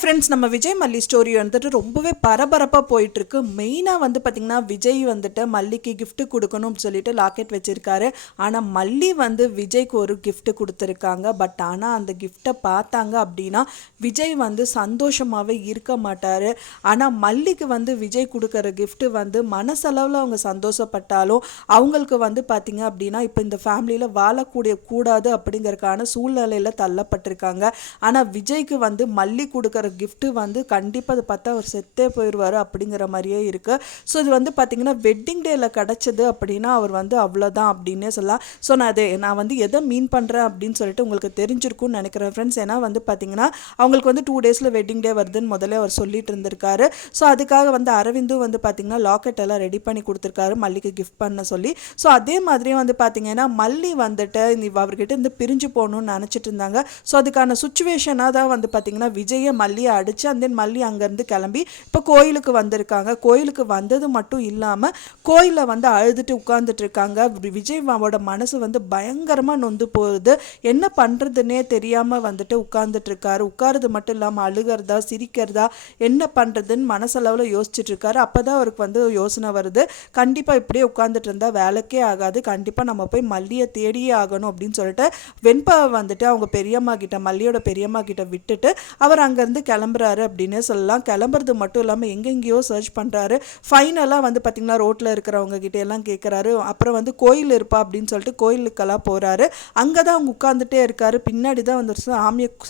Friends, நம்ம விஜய் மல்லி story வந்துட்டு ரொம்பவே பரபரப்பாக போயிட்டுருக்கு. மெயினாக வந்து பார்த்திங்கன்னா விஜய் வந்துட்டு மல்லிக்கு கிஃப்ட் கொடுக்கணும்னு சொல்லிட்டு லாக்கெட் வச்சுருக்காரு. ஆனால் மல்லி வந்து விஜய்க்கு ஒரு கிஃப்ட் கொடுத்துருக்காங்க. பட் ஆனால் அந்த கிஃப்டை பார்த்தாங்க அப்படின்னா விஜய் வந்து சந்தோஷமாகவே இருக்க மாட்டார். ஆனால் மல்லிக்கு வந்து விஜய் கொடுக்குற கிஃப்ட்டு வந்து மனசளவில் அவங்க சந்தோஷப்பட்டாலும் அவங்களுக்கு வந்து பார்த்திங்க அப்படின்னா இப்போ இந்த ஃபேமிலியில் கூடாது அப்படிங்கிறதுக்கான சூழ்நிலையில் தள்ளப்பட்டிருக்காங்க. ஆனால் விஜய்க்கு வந்து மல்லி கொடுக்குற கிஃப்ட்டு வந்து கண்டிப்பாக அதை பார்த்தா அவர் செத்தே போயிடுவார் அப்படிங்கிற மாதிரியே இருக்குது. ஸோ இது வந்து பார்த்திங்கன்னா வெட்டிங் டேயில் கிடச்சிது அப்படின்னா அவர் வந்து அவ்வளோதான் அப்படின்னே சொல்லலாம். ஸோ நான் வந்து எதை மீன் பண்ணுறேன் அப்படின்னு சொல்லிட்டு உங்களுக்கு தெரிஞ்சிருக்கும்னு நினைக்கிறேன் ஃப்ரெண்ட்ஸ். ஏன்னா வந்து பார்த்திங்கன்னா அவங்களுக்கு வந்து 2 டேஸில் வெட்டிங் டே வருதுன்னு முதல்ல அவர் சொல்லிட்டு இருந்திருக்காரு. ஸோ அதுக்காக வந்து அரவிந்தும் வந்து பார்த்திங்கன்னா லாக்கெட் எல்லாம் ரெடி பண்ணி கொடுத்துருக்காரு மல்லிக்கு கிஃப்ட் பண்ண சொல்லி. ஸோ அதே மாதிரியே வந்து பார்த்திங்கன்னா மல்லி வந்துட்டு அவர்கிட்ட இருந்து பிரிஞ்சு போகணும்னு நினச்சிட்டு இருந்தாங்க. ஸோ அதுக்கான சுச்சுவேஷனாக தான் வந்து பார்த்திங்கன்னா விஜயை மல்லியை அடித்து அந்த மல்லி அங்கேருந்து கிளம்பி இப்போ கோயிலுக்கு வந்திருக்காங்க. கோயிலுக்கு வந்தது மட்டும் இல்லாமல் கோயிலில் வந்து அழுதுட்டு உட்கார்ந்துட்டு இருக்காங்க. விஜய் அவரோட மனசு வந்து பயங்கரமாக நொந்து போகுது. என்ன பண்ணுறதுன்னே தெரியாமல் வந்துட்டு உட்கார்ந்துட்டு இருக்காரு. உட்காருது மட்டும் இல்லாமல் அழுகிறதா சிரிக்கிறதா என்ன பண்ணுறதுன்னு மனசளவில் யோசிச்சுட்டு இருக்காரு. அப்போ தான் அவருக்கு வந்து யோசனை வருது, கண்டிப்பாக இப்படியே உட்காந்துட்டு இருந்தால் வேலைக்கே ஆகாது, கண்டிப்பாக நம்ம போய் மல்லியை தேடியே ஆகணும் அப்படின்னு சொல்லிட்டு வெண்பாவை வந்துட்டு அவங்க பெரியம்மா கிட்ட மல்லியோட பெரியம்மா கிட்ட விட்டுட்டு அவர் அங்கேருந்து கிளம்புறாரு அப்படின்னே சொல்லலாம். கிளம்புறது மட்டும் இல்லாமல் எங்கெங்கேயோ சர்ச் பண்ணுறாரு. ஃபைனலாக வந்து பார்த்திங்கன்னா ரோட்டில் இருக்கிறவங்க கிட்டே எல்லாம் கேட்குறாரு. அப்புறம் வந்து கோயில் இருப்பா அப்படின்னு சொல்லிட்டு கோயிலுக்கெல்லாம் போகிறாரு. அங்கே தான் அவங்க உட்காந்துட்டே இருக்காரு. பின்னாடி தான் வந்து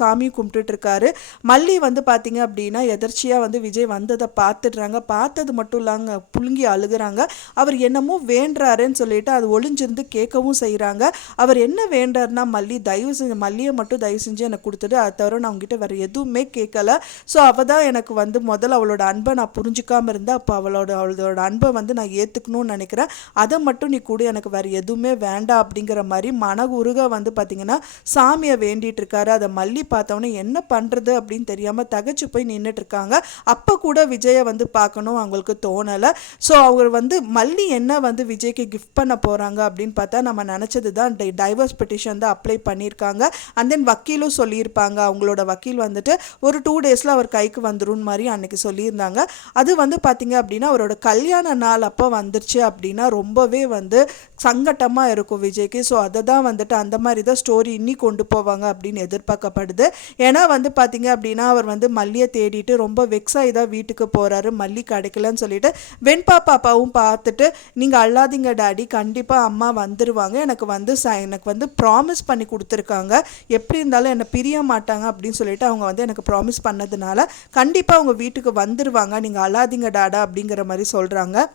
சாமியை கும்பிட்டுட்டு இருக்காரு. மல்லி வந்து பார்த்திங்க அப்படின்னா எதர்ச்சியாக வந்து விஜய் வந்ததை பார்த்துடுறாங்க. பார்த்தது மட்டும் இல்லாங்க புழுங்கி அழுகுறாங்க. அவர் என்னமோ வேண்டுறாருன்னு சொல்லிட்டு அது ஒளிஞ்சிருந்து கேட்கவும் செய்கிறாங்க. அவர் என்ன வேண்டாருன்னா மல்லியை மட்டும் தயவு செஞ்சு எனக்கு கொடுத்துட்டு அதை தவிர நான் அவங்ககிட்ட வேறு எதுவுமே கேட்கல. ஸோ அவள் தான் எனக்கு வந்து முதல்ல அவளோட அன்பை நான் புரிஞ்சிக்காமல் இருந்தேன். அப்போ அவளோட அன்பை வந்து நான் ஏற்றுக்கணும்னு நினைக்கிறேன். அதை மட்டும் நீ கூட எனக்கு வேறு எதுவுமே வேண்டாம் அப்படிங்கிற மாதிரி மனகுருக வந்து பார்த்திங்கன்னா சாமியை வேண்டிகிட்டு இருக்காரு. அதை மல்லி பார்த்தவொன்னே என்ன பண்ணுறது அப்படின்னு தெரியாமல் தகச்சு போய் நின்றுட்டு இருக்காங்க. அப்போ கூட விஜயை வந்து பார்க்கணும் அவங்களுக்கு தோணலை. ஸோ அவர் வந்து மல்லி என்ன வந்து விஜய்க்கு கிஃப்ட் பண்ண போகிறாங்க அப்படின்னு பார்த்தா நம்ம நினச்சது தான் டைவர்ஸ் பெட்டிஷன் தான் அப்ளை பண்ணியிருக்காங்க. அண்ட் தென் வக்கீலும் சொல்லியிருப்பாங்க. அவங்களோட வக்கீல் வந்துட்டு ஒரு 2 டேஸில் அவர் கைக்கு வந்துடும் மாதிரி அன்றைக்கி சொல்லியிருந்தாங்க. அது வந்து பார்த்திங்க அப்படின்னா அவரோட கல்யாண நாள் அப்போ வந்துருச்சு அப்படின்னா ரொம்பவே வந்து சங்கட்டமாக இருக்கும் விஜய்க்கு. ஸோ அதை தான் வந்துட்டு அந்த மாதிரி தான் ஸ்டோரி இன்னி கொண்டு போவாங்க அப்படின்னு எதிர்பார்க்கப்படுது. ஏன்னா வந்து பார்த்திங்க அப்படின்னா அவர் வந்து மல்லியை தேடிட்டு ரொம்ப வெக்ஸாகி தான் வீட்டுக்கு போகிறாரு. மல்லி கிடைக்கலன்னு சொல்லிட்டு வெண்பா பாப்பாவும் பார்த்துட்டு நீங்கள் அழாதீங்க டாடி, கண்டிப்பாக அம்மா வந்துடுவாங்க, எனக்கு வந்து ப்ராமிஸ் பண்ணி கொடுத்துருக்காங்க, எப்படி இருந்தாலும் என்னை பிரிய மாட்டாங்க அப்படின்னு சொல்லிட்டு அவங்க வந்து எனக்கு ப்ராமிஸ் பண்ணதுனால கண்டிப்பாக அவங்க வீட்டுக்கு வந்துடுவாங்க, நீங்கள் அழாதீங்க டாடா அப்படிங்கிற மாதிரி சொல்கிறாங்க.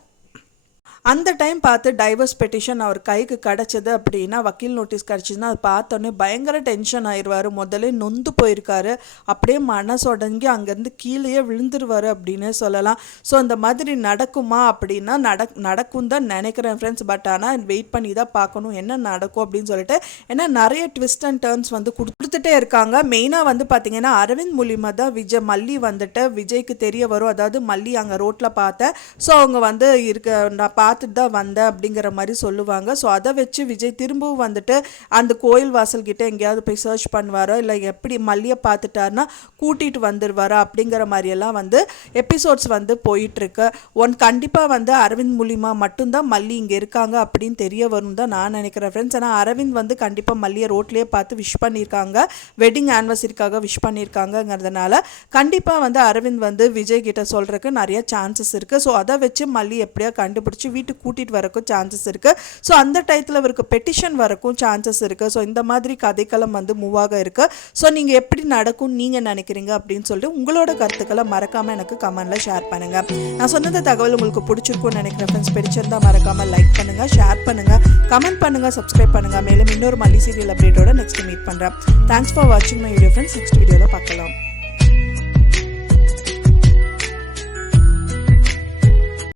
அந்த டைம் பார்த்து டைவர்ஸ் பெட்டிஷன் அவர் கைக்கு கிடச்சது அப்படின்னா வக்கீல் நோட்டீஸ் கிடச்சிதுன்னா அது பார்த்தோன்னே பயங்கர டென்ஷன் ஆயிடுவார். முதல்ல நொந்து போயிருக்காரு. அப்படியே மனசொடங்கி அங்கேருந்து கீழேயே விழுந்துருவார் அப்படின்னு சொல்லலாம். ஸோ அந்த மாதிரி நடக்குமா அப்படின்னா நடக்கும் தான் நினைக்கிறேன் ஃப்ரெண்ட்ஸ். பட் ஆனால் வெயிட் பண்ணி தான் பார்க்கணும் என்ன நடக்கும் அப்படின்னு சொல்லிட்டு. ஏன்னா நிறைய ட்விஸ்ட் அண்ட் டர்ன்ஸ் வந்து கொடுத்துட்டே இருக்காங்க. மெயினாக வந்து பார்த்திங்கன்னா அரவிந்த் மூலியமாக தான் மல்லி வந்துட்டு விஜய்க்கு தெரிய வரும். அதாவது மல்லி அங்கே ரோட்டில் பார்த்தேன், ஸோ அவங்க வந்து நான் பார்த்துட்டு தான் வந்தேன் அப்படிங்கிற மாதிரி சொல்லுவாங்க. ஸோ அதை வச்சு விஜய் திரும்பவும் வந்துட்டு அந்த கோயில் வாசல்கிட்ட எங்கேயாவது போய் சர்ச் பண்ணுவாரோ இல்லை எப்படி மல்லியை பார்த்துட்டாருன்னா கூட்டிகிட்டு வந்துடுவாரா அப்படிங்கிற மாதிரியெல்லாம் வந்து எபிசோட்ஸ் வந்து போயிட்டுருக்கு. கண்டிப்பாக வந்து அரவிந்த் மூலிமா மட்டும்தான் மல்லி இங்கே இருக்காங்க அப்படின்னு தெரிய வரும் தான் நான் நினைக்கிறேன் ஃப்ரெண்ட்ஸ். ஆனால் அரவிந்த் வந்து கண்டிப்பாக மல்லியை ரோட்லேயே பார்த்து விஷ் பண்ணியிருக்காங்க, வெட்டிங் ஆனிவர்சரிக்காக விஷ் பண்ணியிருக்காங்கங்கிறதுனால கண்டிப்பாக வந்து அரவிந்த் வந்து விஜய் கிட்ட சொல்கிறதுக்கு நிறைய சான்சஸ் இருக்குது. ஸோ அதை வச்சு மல்லி எப்படியா கண்டுபிடிச்சி வீட்டுக்கு கூட்டிகிட்டு வரக்கும் சான்சஸ் இருக்குது. ஸோ அந்த டயத்தில் அவருக்கு பெட்டிஷன் வரக்கும் சான்சஸ் இருக்குது. ஸோ இந்த மாதிரி கதைக்களம் வந்து மூவாக இருக்குது. ஸோ நீங்கள் எப்படி நடக்கும் நீங்கள் நினைக்கிறீங்க அப்படின்னு சொல்லிட்டு உங்களோட கருத்துக்களை மறக்காமல் எனக்கு கமெண்டில் ஷேர் பண்ணுங்கள். நான் சொன்னது தகவல் உங்களுக்கு பிடிச்சிருக்கும்னு நினைக்கிறேன் ஃப்ரெண்ட்ஸ். பிடிச்சிருந்தால் மறக்காமல் லைக் பண்ணுங்கள், ஷேர் பண்ணுங்கள், கமெண்ட் பண்ணுங்கள், சப்ஸ்கிரைப் பண்ணுங்கள். மேலும் இன்னொரு மல்லி சீரியல் அப்டேட்டோட நெக்ஸ்ட் மீட் பண்ணுறேன். தேங்க்ஸ் ஃபார் வாட்சிங் மை வீடியோ ஃப்ரெண்ட்ஸ். நெக்ஸ்ட் வீடியோவில் பார்க்கலாம்.